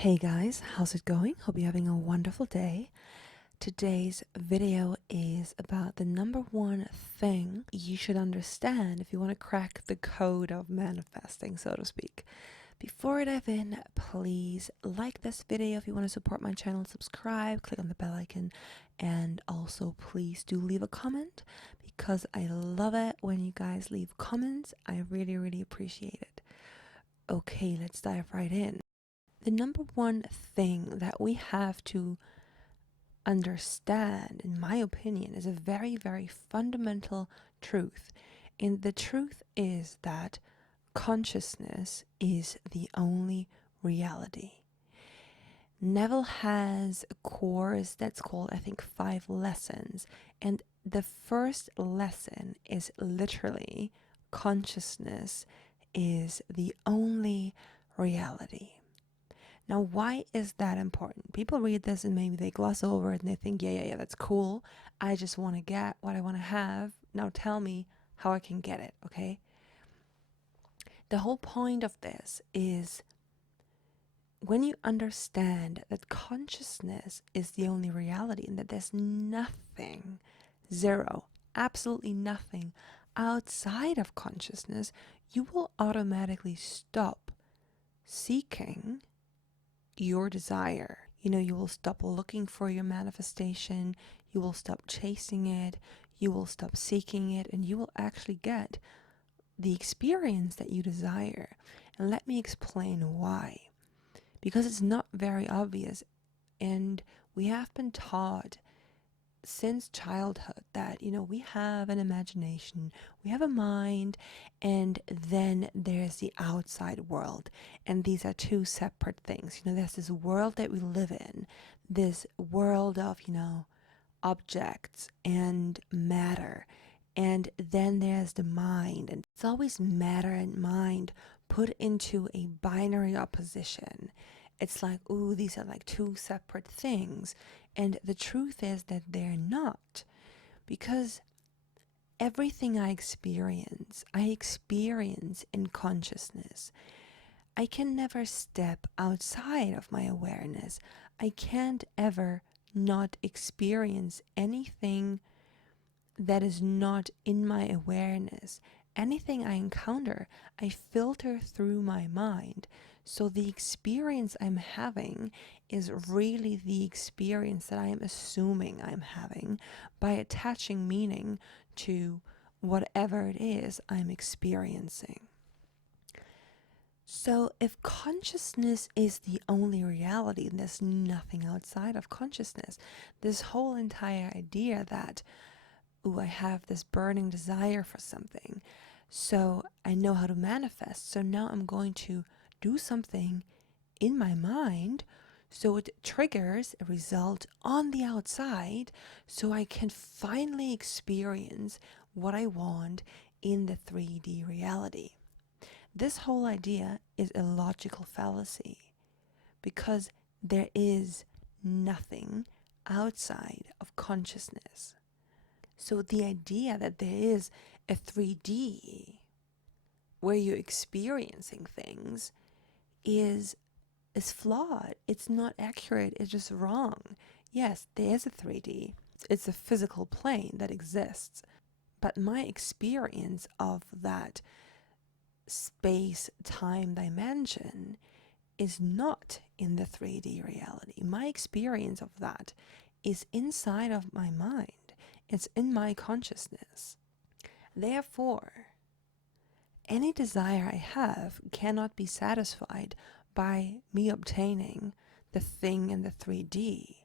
Hey guys, how's it going? Hope you're having a wonderful day. Today's video is about the number one thing you should understand if you want to crack the code of manifesting, so to speak. Before I dive in, please like this video if you want to support my channel, subscribe, click on the bell icon, and also please do leave a comment because I love it when you guys leave comments. I really appreciate it. Okay, let's dive right in. The number one thing that we have to understand, in my opinion, is a very fundamental truth. And the truth is that consciousness is the only reality. Neville has a course that's called, I think, 5 lessons. And the first lesson is literally consciousness is the only reality. Now, why is that important? People read this and maybe they gloss over it and they think, yeah, that's cool. I just want to get what I want to have. Now tell me how I can get it, okay? The whole point of this is when you understand that consciousness is the only reality and that there's nothing, zero, absolutely nothing outside of consciousness, you will automatically stop seeking your desire. You will stop looking for your manifestation, you will stop chasing it, you will stop seeking it, and you will actually get the experience that you desire. And let me explain why. Because it's not very obvious, and we have been taught since childhood that we have an imagination, we have a mind, and then there's the outside world, and these are two separate things. There's this world that we live in, this world of objects and matter, and then there's the mind, and it's always matter and mind put into a binary opposition. It's like, ooh, these are like two separate things. And the truth is that they're not. Because everything I experience in consciousness. I can never step outside of my awareness. I can't ever not experience anything that is not in my awareness. Anything I encounter, I filter through my mind. So the experience I'm having is really the experience that I am assuming I'm having by attaching meaning to whatever it is I'm experiencing. So if consciousness is the only reality, and there's nothing outside of consciousness, this whole entire idea that, ooh, I have this burning desire for something, so I know how to manifest, so now I'm going to do something in my mind so it triggers a result on the outside so I can finally experience what I want in the 3D reality. This whole idea is a logical fallacy because there is nothing outside of consciousness. So the idea that there is a 3D where you're experiencing things is flawed. It's not accurate. It's just wrong. Yes, there is a 3D. It's a physical plane that exists. But my experience of that space-time dimension is not in the 3D reality. My experience of that is inside of my mind. It's in my consciousness. Therefore, any desire I have cannot be satisfied by me obtaining the thing in the 3D.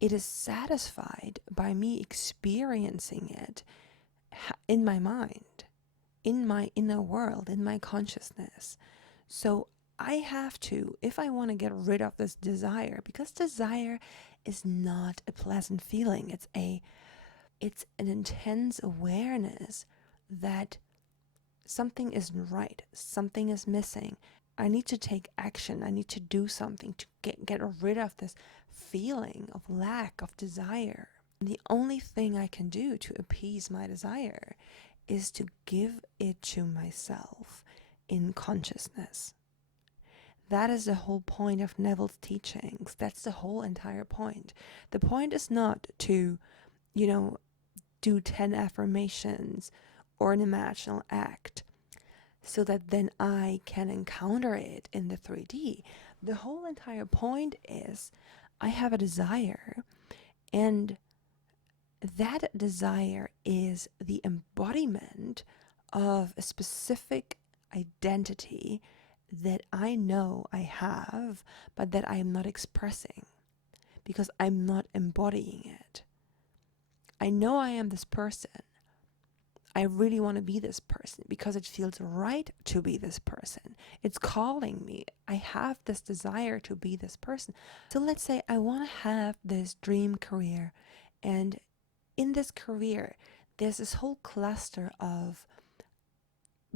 It is satisfied by me experiencing it in my mind, in my inner world, in my consciousness. So I have to, if I want to get rid of this desire, because desire is not a pleasant feeling, it's an intense awareness that something isn't right, something is missing. I need to take action. I need to do something to get rid of this feeling of lack of desire. And the only thing I can do to appease my desire is to give it to myself in consciousness. That is the whole point of Neville's teachings. That's the whole entire point. The point is not to, you know, do 10 affirmations or an imaginal act so that then I can encounter it in the 3D. The whole entire point is I have a desire, and that desire is the embodiment of a specific identity that I know I have, but that I am not expressing because I'm not embodying it. I know I am this person. I really want to be this person because it feels right to be this person. It's calling me. I have this desire to be this person. So let's say I want to have this dream career, and in this career, there's this whole cluster of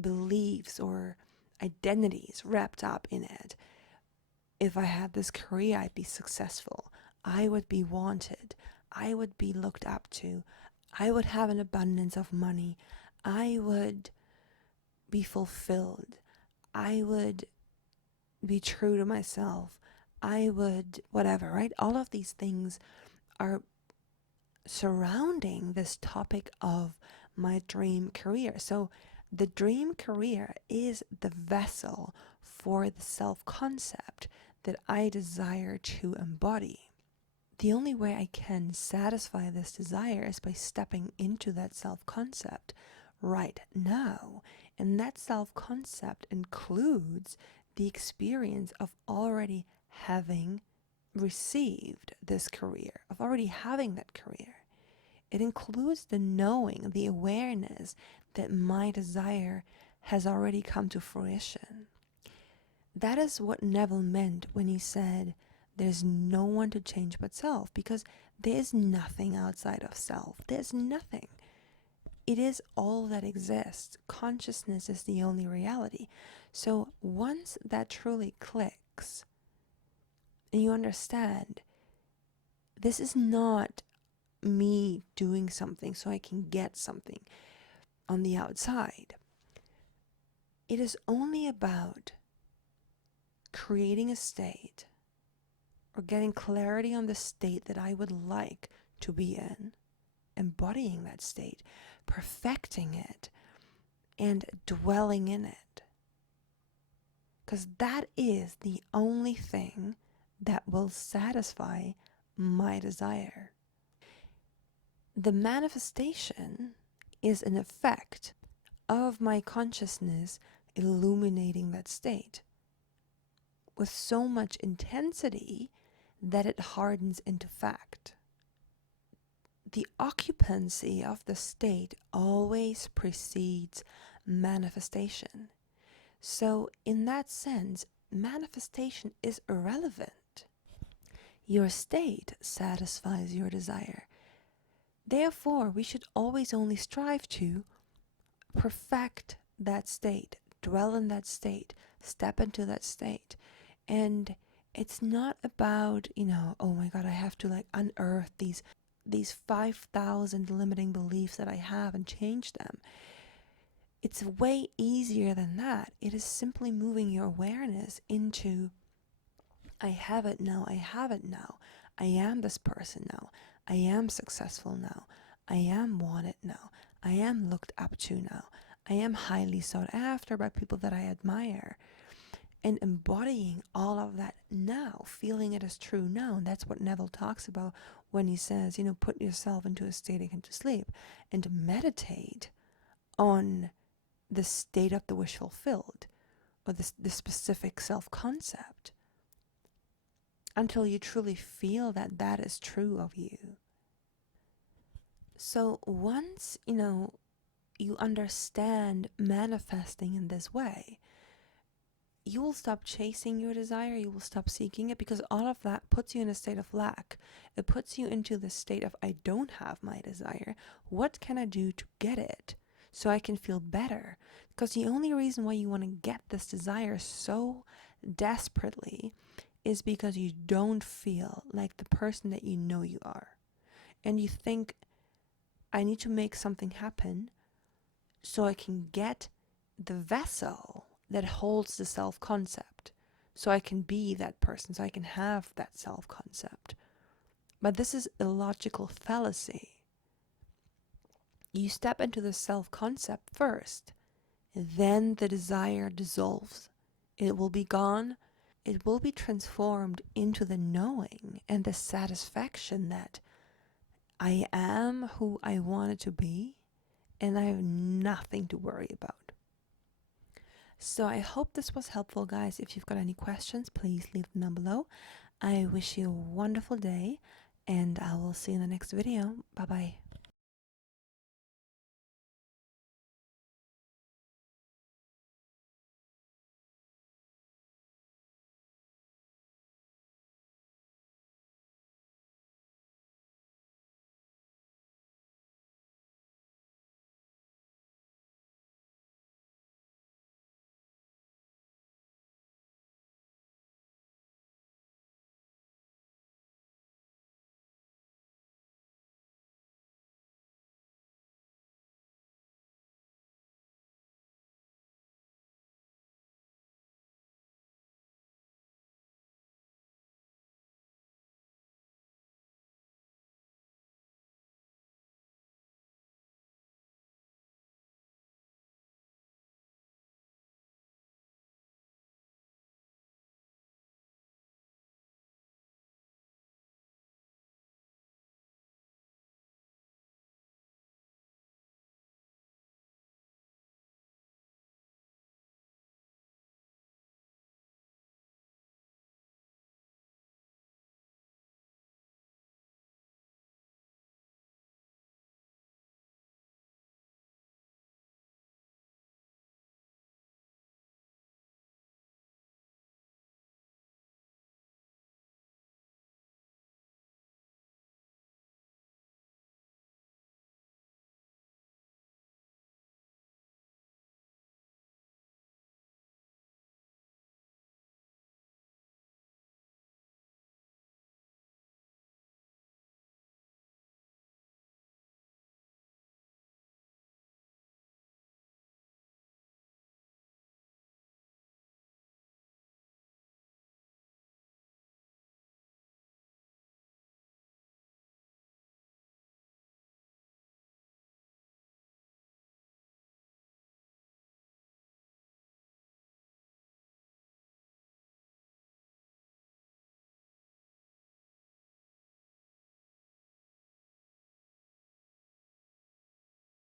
beliefs or identities wrapped up in it. If I had this career, I'd be successful. I would be wanted. I would be looked up to. I would have an abundance of money. I would be fulfilled. I would be true to myself. I would, whatever, right? All of these things are surrounding this topic of my dream career. So the dream career is the vessel for the self-concept that I desire to embody. The only way I can satisfy this desire is by stepping into that self-concept right now. And that self-concept includes the experience of already having received this career, of already having that career. It includes the knowing, the awareness that my desire has already come to fruition. That is what Neville meant when he said, there's no one to change but self, because there's nothing outside of self. There's nothing. It is all that exists. Consciousness is the only reality. So once that truly clicks, and you understand, this is not me doing something so I can get something on the outside. It is only about creating a state or getting clarity on the state that I would like to be in, embodying that state, perfecting it, and dwelling in it. Because that is the only thing that will satisfy my desire. The manifestation is an effect of my consciousness illuminating that state with so much intensity that it hardens into fact. The occupancy of the state always precedes manifestation. So in that sense, manifestation is irrelevant. Your state satisfies your desire. Therefore, we should always only strive to perfect that state, dwell in that state, step into that state. And it's not about, oh my God, I have to unearth these 5,000 limiting beliefs that I have and change them. It's way easier than that. It is simply moving your awareness into, I have it now, I have it now. I am this person now. I am successful now. I am wanted now. I am looked up to now. I am highly sought after by people that I admire. And embodying all of that now, feeling it as true now. And that's what Neville talks about when he says, put yourself into a state akin to sleep and meditate on the state of the wish fulfilled or the specific self-concept until you truly feel that that is true of you. So once, you understand manifesting in this way, you will stop chasing your desire, you will stop seeking it, because all of that puts you in a state of lack. It puts you into the state of, I don't have my desire. What can I do to get it so I can feel better? Because the only reason why you want to get this desire so desperately is because you don't feel like the person that you know you are. And you think, I need to make something happen so I can get the vessel that holds the self-concept, so I can be that person, so I can have that self-concept. But this is a logical fallacy. You step into the self-concept first, then the desire dissolves. It will be gone. It will be transformed into the knowing and the satisfaction that I am who I wanted to be, and I have nothing to worry about. So I hope this was helpful, guys. If you've got any questions, please leave them down below. I wish you a wonderful day, and I will see you in the next video. Bye bye.